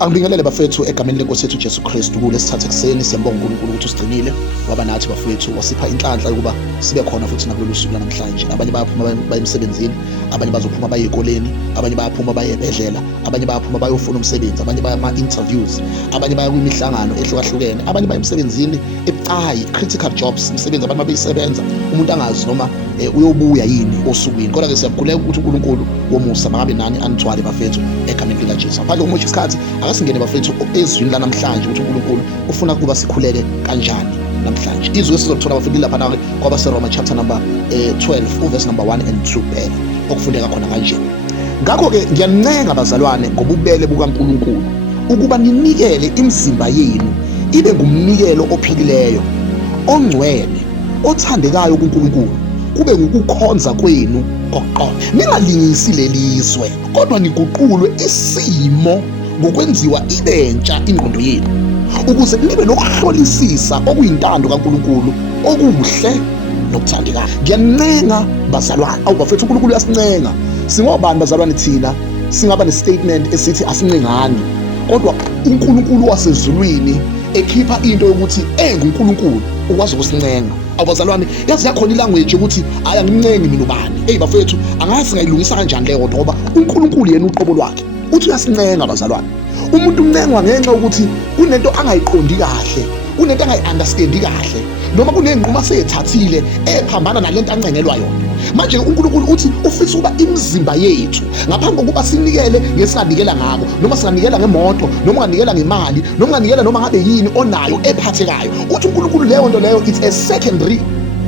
Angibingelele bafethu egameni lenkosi yethu Jesu Kristu kulesithathu ekseni. Siyambonga uNkulunkulu ukuthi usigcinile waba nathi bafethu, wasipha inhlanhla yokuba sibe khona futhi nakulolu suku namhlanje. Abanye bayaphuma baye emsebenzini, abanye bazophuma baye ezikoleni, abanye bayaphuma baye ebedlela, abanye bayaphuma bayofuna umsebenzi, abanye baya ama-interviews, abanye baya kwimihlangano ehlukahlukene, abanye baya emsebenzini ebucayi, critical jobs, imisebenzi abantu babeyisebenza umuntu angazi noma uyobuya yini osukwini. Kodwa-ke siyakhulela ukuthi uNkulunkulu womusa mangabe nani anithwale bafethu egameni likaJesu. Ngaphandle kokumosha isikhathi, akasingene bafethu ezwini lanamhlanje ukuthi uNkulunkulu ufuna ukuba sikhuleke kanjani namhlanje. Izwi esizolithola bafethu lapha kwabaseRoma chapter number 12 uverse number 1 and 2 phela okufundeka khona kanje. Ngakho-ke ngiyanincenga bazalwane ngobubele bukaNkulunkulu ukuba ninikele imizimba yenu ibe ngumnikelo ophilileyo, ongcwele, othandekayo kuNkulunkulu, kube ukukhonza kwenu kokuqonda. Ningalingisi lelizwe, kodwa niguqulwe isimo ngokwenziwa ibentsha ingqondo yenu, ukuze nibe nokuhlolisisa okuyintando kaNkulunkulu, okuhle nokuthandekayo. Ngiyanincenga bazalwane, bafethu uNkulunkulu uyasincenga. Singobani bazalwane thina singaba nestatement esithi asincengani, kodwa uNkulunkulu wasezulwini ekhipha into yokuthi enguNkulunkulu ukwazi ukusincenga. Abazalwane, yazi yakhona ilanguage ukuthi ayangimncengi mina ubani. Bafethu, angazi ngayilungisa kanjani leyo nto ngoba uNkulunkulu yena uqobo lwakhe uthi uyasincenga bazalwane. Umuntu uncengwa ngenxa ukuthi kunento angayiqondi kahle, kunento angayi-understandi kahle, noma kunenqumo aseyithathile ephambana nalento ancengelwa yona. Manje uNkulunkulu uthi ufisa ukuba imizimba yethu ngaphambi kokuba sinikele ngesinganikela ngako, noma singanikela ngemoto, noma unganikela ngemali, noma unganikela noma ngabe yini onayo ephathekayo. Uthi uNkulunkulu leyo nto leyo it's a secondary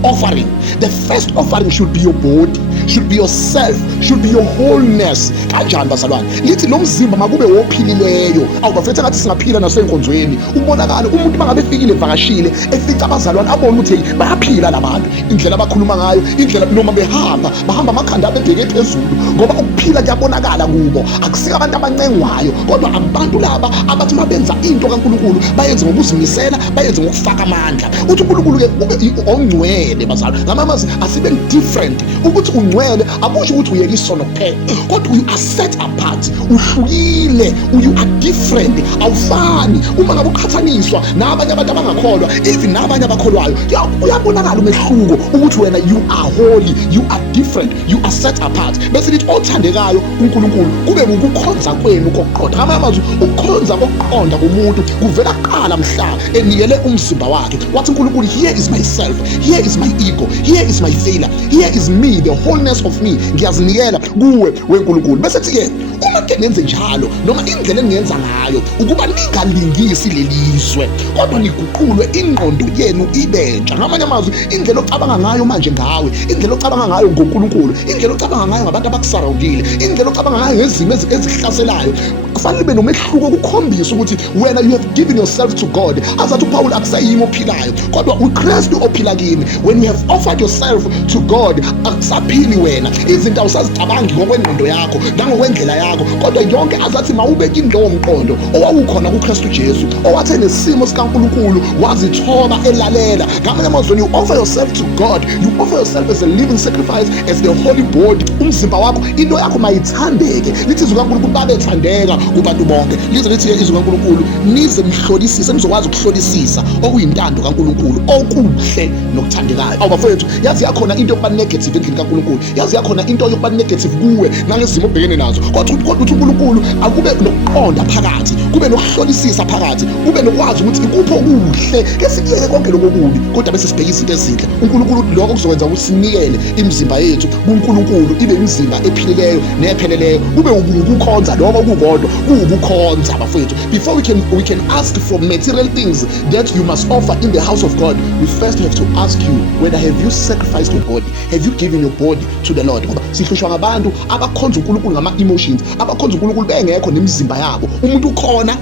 offering. The first offering should be your body, should be yourself, should be your wholeness. Kanjani bazalwane? Lithi lo mzimba makube wophilileyo. Bafethu ngathi singaphila nasenkonzweni. Ubonakala umuntu mangabe efikile evakashile, efica abazalwane abone ukuthi bayaphila labantu. Indlela abakhuluma ngayo, indlela noma bahamba amakhanda abebheke phezulu, ngoba ukuphila kuyabonakala kubo. Akusika abantu abancengwayo, kodwa abantu laba abathi mabenza into kaNkulunkulu bayenze ngokuzimisela, bayenze ngokufaka amandla. Uthi uNkulunkulu-ke ube ongcwele bazalwane. Ngamamazi asibe different. Ukuthi ungcwele akusho ukuthi uyeka isono kuphela, kodwa you are set apart, uhlukile, you are different, awufani. Uma ngabe uqhathaniswa nabanye abantu abangakholwa, even nabanye abakholwayo, uyabonakala umehluko ukuthi wena you are holy, you are different, you are set apart. Bese lithi othandekayo uNkulunkulu kube ukukhonza kwenu kokuqonda. Ngamamazi ukukhonza kokuqonda komuntu kuvela kuqala mhla enikele umzimba wakhe. Wathi uNkulunkulu, here is myself, here is my ego, here is my failure, here is me, the wholeness of me, ngiyazinikela kuwe weNkulunkulu. Bese thi-ke uma ke nenze njalo noma indlela engenza ngayo ukuba ningalingisi lelizwe, kodwa niguqulwe ingqondo yenu ibentsha. Ngamanye amazwi, indlela ocabanga ngayo manje ngawe, indlela ocabanga ngayo ngoNkulunkulu, indlela ocabanga ngayo ngabantu abakusurroundile, indlela ocabanga ngayo ngezimo ezihlaselayo, kufanele ube nomehluko ukukhombisa ukuthi wena you have given yourself to God. Azathi uPaul akusayimi ophilayo, kodwa uKristu ophila kimi. When you have offered yourself to God, akusaphili wena, izinto awusazicabangi ngokwengqondo yakho nangokwendlela yakho, kodwa yonke azathi mawubeka indawo womqondo owawukhona kuKristu Jesu, owathi nesimo sikaNkulunkulu wazithoba elalela. Ngamanye amazwi, you offer yourself to God, you offer yourself as a living sacrifice, as the holy body. Umzimba wakho, into yakho mayithandeke. Lithi izwi kaNkulunkulu babethandeka kubantu bonke. Lize lithi izwi kaNkulunkulu nize mhlolisise, nizokwazi ukuhlolisisa okuyintando kaNkulunkulu, okuhle nokuthandekayo. Bafethu, yazi yakhona into yokuba negative endlini kaNkulunkulu, yazi yakhona into yokuba negative kuwe nangezimo obhekene nazo, kodwa uthi uNkulunkulu akube nokuqonda phakathi, kube nokuhlolisisa phakathi, kube nokwazi ukuthi ikuphi okuhle, ke sikuyeke konke lokho kubi, kodwa bese sibheka izinto ezinhle. uNkulunkulu lokho kuzokwenza ukuthi sinikele imizimba yethu kuNkulunkulu ibe imizimba ephilileyo nepheleleyo, kube ukukhonza lokho kukodwa, kuwukukhonza bafethu. Before we can ask for material things that you must offer in the house of God, we first have to ask you whether have you sacrificed your body, have you given your body to the Lord. Ngoba sihlushwa ngabantu abakhonza uNkulunkulu ngama-emotions, abakhonza uNkulunkulu bengekho nemizimba yabo. Umuntu ukhona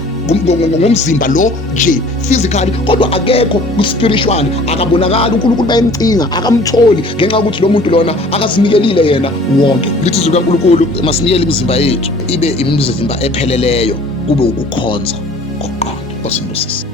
ngomzimba lo nje physically, kodwa akekho ku-spiritual, akabonakali uNkulunkulu bayemcinga, akamtholi ngenxa yokuthi lo muntu lona akasinikelile yena wonke. Lithi izwi kaNkulunkulu masinikele imizimba yethu ibe imizimba epheleleyo, kube ukukhonza kokuqonda. Nkosi.